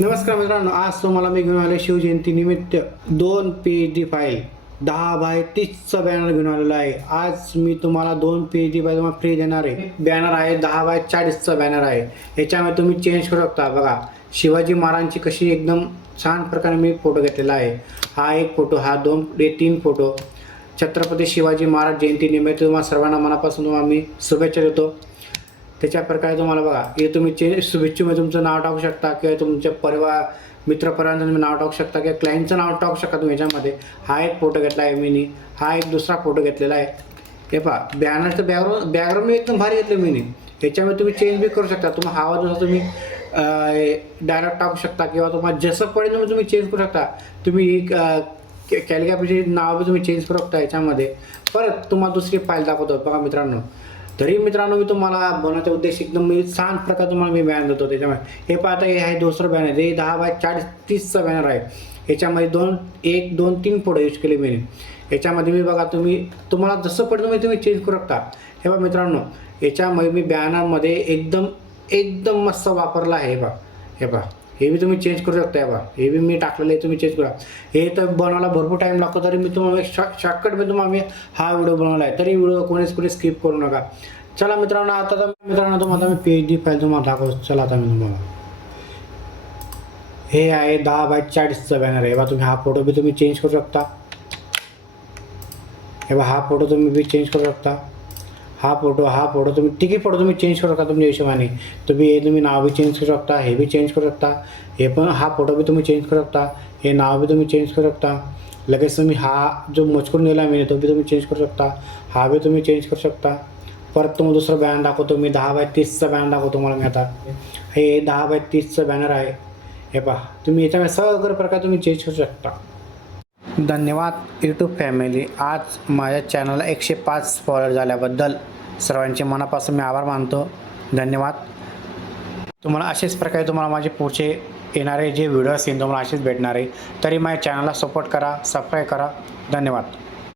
नमस्कार मित्रांनो, आज तुम्हाला मी घेऊन आले शिवजयंती निमित्त 2 PhD फाईल 10x30चा बॅनर घेऊन आलेला आहे। आज मी तुम्हाला 2 PhD फाईल तुम्हाला फ्री देणार आहे। बॅनर आहे 10x40चा बॅनर आहे। याच्यामध्ये तुम्ही चेंज करू शकता। बघा शिवाजी महाराजांची कशी एकदम छान प्रकारे मी फोटो घेतलेला आहे। हा एक फोटो, हा 3 फोटो। छत्रपती शिवाजी महाराज जयंती निमित्त तुम्हाला सर्वांना मनापासून तुम्हाला मी शुभेच्छा देतो। त्याच्या प्रकारे तुम्हाला बघा हे तुम्ही शुभेच्छेमध्ये तुमचं नाव टाकू शकता किंवा तुमच्या परिवार मित्रपरिवारांचं तुम्ही नाव टाकू शकता किंवा क्लायंटचं नाव टाकू शकता तुम्ही याच्यामध्ये। हा एक फोटो घेतला आहे मीनी, हा एक दुसरा फोटो घेतलेला आहे। हे पहा बॅनरचं बॅकग्राऊंड एक भारी घेतलं मीनी। याच्यामध्ये तुम्ही चेंज बी करू शकता। तुम्हाला हवा तसं तुम्ही डायरेक्ट टाकू शकता किंवा तुम्हाला जसं पडेल तुम्ही चेंज करू शकता। तुम्ही कॅलिग्राफीचे नाव बी तुम्ही चेंज करू शकता याच्यामध्ये। परत तुम्हाला दुसरी फाईल दाखवतो बघा मित्रांनो। तरी मित्रांनो मी तुम्हाला बनवण्याचा उद्देश एकदम मी छान प्रकारे तुम्हाला मी बॅनर देतो। त्याच्यामध्ये हे पाहता हे आहे दुसरं बॅनर, हे 10x30चा बॅनर आहे। याच्यामध्ये 1 2 3 फोटो यूज केले मी। याच्यामध्ये मी बघा तुम्हाला जसं पडतं तुम्ही चेंज करू शकता। हे बघा मित्रांनो, याच्यामध्ये मी बॅनरमध्ये एकदम मस्त वापरला आहे। हे बघा हे बी तुम्ही चेंज करू शकता। बघा हे बी मी टाकलेलं आहे, तुम्ही चेंज करा। हे तर बनवायला भरपूर टाईम लागतो, तरी मी तुम्हाला शॉर्टकटमध्ये तुम्हाला मी हा व्हिडिओ बनवला आहे। तरी व्हिडिओ कुठे स्किप करू नका। चला मित्रांनो, आता तुम्हाला मी PhD फाईल तुम्हाला दाखवतो। चला आता मी तुम्हाला हे आहे 10x40चा बॅनर आहे। बघा तुम्ही हा फोटो बी तुम्ही चेंज करू शकता। हे बघा हा फोटो तुम्ही बी चेंज करू शकता। हा फोटो तुम्ही तिघी फोटो तुम्ही चेंज करू शकता तुमच्या हिशोबाने। तुम्ही नाव बी चेंज करू शकता, हे बी चेंज करू शकता। हे पण हा फोटो बी तुम्ही चेंज करू शकता, हे नाव बी तुम्ही चेंज करू शकता। लगेच तुम्ही हा जो मजकूर दिला मी तो बी तुम्ही चेंज करू शकता, हा बी तुम्ही चेंज करू शकता। परत तुम्हाला दुसरं बॅनर दाखवतो मी, 10x30चा बॅनर दाखवतो तुम्हाला मी आता। हे 10x30चं बॅनर आहे। हे पहा तुम्ही याच्यामध्ये सगळं प्रकार तुम्ही चेंज करू शकता। धन्यवाद यूट्यूब फॅमिली। आज माझ्या चॅनलला 105 फॉलोअर झाल्याबद्दल सर्वांचे मनापासून मी आभार मानतो। धन्यवाद। तुम्हाला असेच प्रकारे तुम्हाला माझे पुढचे येणारे जे व्हिडिओ असतील तुम्हाला असेच भेटणार आहे। तरी माझ्या चॅनलला सपोर्ट करा, सबस्क्राईब करा। धन्यवाद।